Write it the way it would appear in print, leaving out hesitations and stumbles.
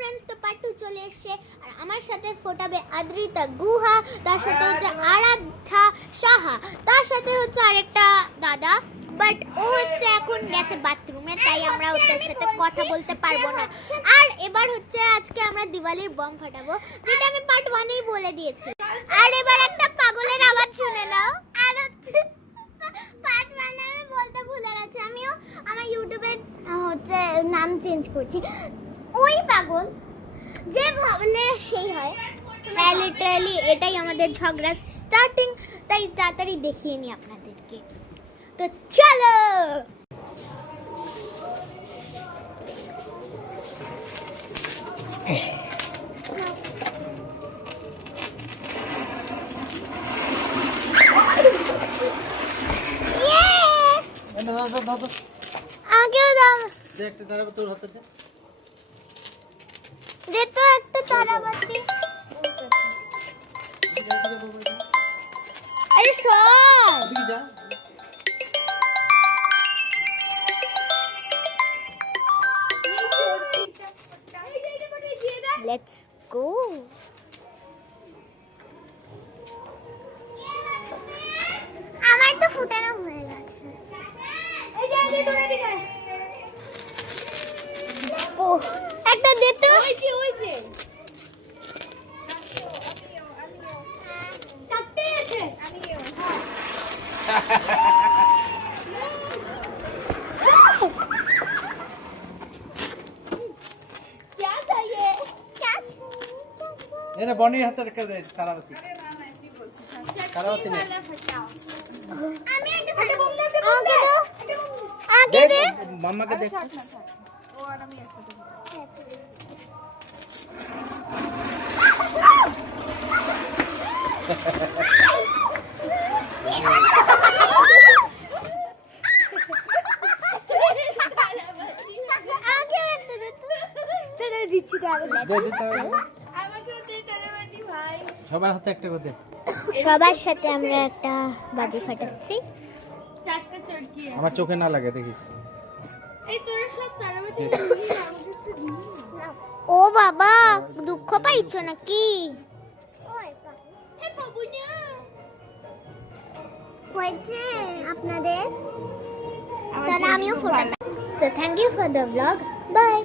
Friends, তো part 2 চলে এসেছে আর আমার সাথে ফোটাবে আদ্রিতা গুহা, তার সাথে হচ্ছে আরাধ্যা সাহা, তার সাথে হচ্ছে আরেকটা দাদা, বাট ও হচ্ছে এখন গেছে বাথরুমে, তাই আমরা ওর সাথে কথা বলতে পারবো না। আর এবার হচ্ছে আজকে আমরা দিওয়ালির বম ফাটাবো, যেটা আমি পার্ট 1 এই বলে দিয়েছি। আর এবার একটা পাগলের আওয়াজ শুনে নাও। আর হচ্ছে পার্ট 1 আমি বলতে ভুলে গেছি, আমিও আমার ইউটিউবের হচ্ছে নাম চেঞ্জ করছি। ওই পাগল যে ভাবলে সেই হয়, লিটারালি এটাই আমাদের ঝগড়া স্টার্টিং, তাই তাড়াতাড়ি দেখিয়ে নি আপনাদেরকে। তো চলো। আগেও দাও দে, একটা তারাবাতি তোর হাতে দে, দে তো একটা তারাবাতি। আরে সব যা, লেটস গো। আমার তো ফুটানো হয়ে গেছে। এই যে এই তোরা দিকে ও একটা দে তো। ওই যে চাপতে আছে। আমিও क्या चाहिए क्या এনে বনির হাতে রেখে দে তারাবাতি। তারাবাতি নে, আমি একটা বম দে, আগে দে মাম্মাকে দেখ। ও আর আমি একসাথে আগে একটা দে তো। দে দিচ্ছি তাহলে। দে দে তারাবাতি। আমাকেও দে তারাবাতি ভাই। সবার হাতে একটা করে দে। সবার সাথে আমরা একটা বাজি ফাটাচ্ছি। চারটা চটকি আমার চোখে না লাগে দেখিস। এই তোরা সব তারাবাতি ও বাবা, দুঃখ পাইছো নাকি? হয়েছে আপনাদের? তাহলে আমিও ফোটালাম। So thank you for the vlog. Bye.